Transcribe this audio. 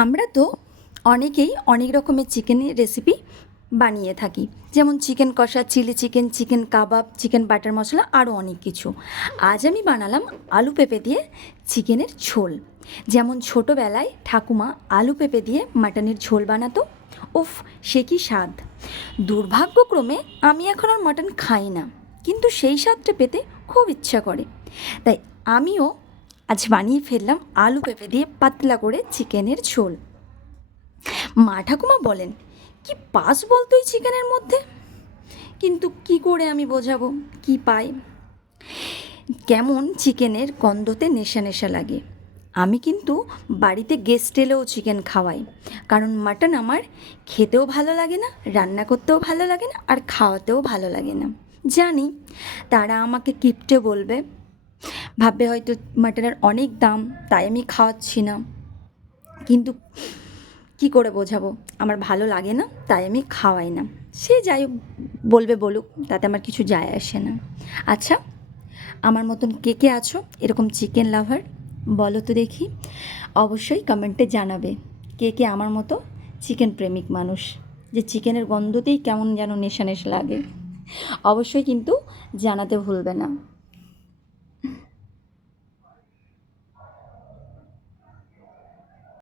আমরা তো অনেকেই অনেক রকমের চিকেনের রেসিপি বানিয়ে থাকি। যেমন chicken kosha chilli chicken chicken kebab chicken butter masala আরও অনেক কিছু। আজ আমি বানালাম আলু পেঁপে দিয়ে চিকেনের ঝোল। যেমন ছোটোবেলায় ঠাকুমা আলু পেঁপে দিয়ে মাটনের ঝোল বানাতো, উফ, সে কি স্বাদ। দুর্ভাগ্যক্রমে আমি এখন আর মাটন খাই না, কিন্তু সেই স্বাদটা পেতে খুব ইচ্ছা করে। তাই আমিও আজ বানিয়ে ফেললাম আলু পেঁপে দিয়ে পাতলা করে চিকেনের ঝোল। মা ঠাকুমা বলেন, কি পাস বলতো এই চিকেনের মধ্যে? কিন্তু কি করে আমি বোঝাবো? কি পাই? কেমন চিকেনের গন্ধতে নেশা নেশা লাগে। আমি কিন্তু বাড়িতে গেস্ট এলেও চিকেন খাওয়াই, কারণ মাটন আমার খেতেও ভালো লাগে না, রান্না করতেও ভালো লাগে না, আর খাওয়াতেও ভালো লাগে না। জানি, তারা আমাকে কিপটে বলবে ভাববে হয়তো মাটনের অনেক দাম, তাই আমি খাওয়াচ্ছি না। কিন্তু কি করে বোঝাবো? আমার ভালো লাগে না, তাই আমি খাওয়াই না। সে যাই বলবে বলুক, তাতে আমার কিছু যায় আসে না। আচ্ছা আমার মতন কে কে আছো? এরকম চিকেন লাভার বলো তো দেখি। অবশ্যই কমেন্টে জানাবে, কে কে আমার মতো চিকেন প্রেমিক মানুষ। যে চিকেনের গন্ধতেই কেমন যেন নেশা নেশা লাগে। অবশ্যই কিন্তু জানাতে ভুলবে না।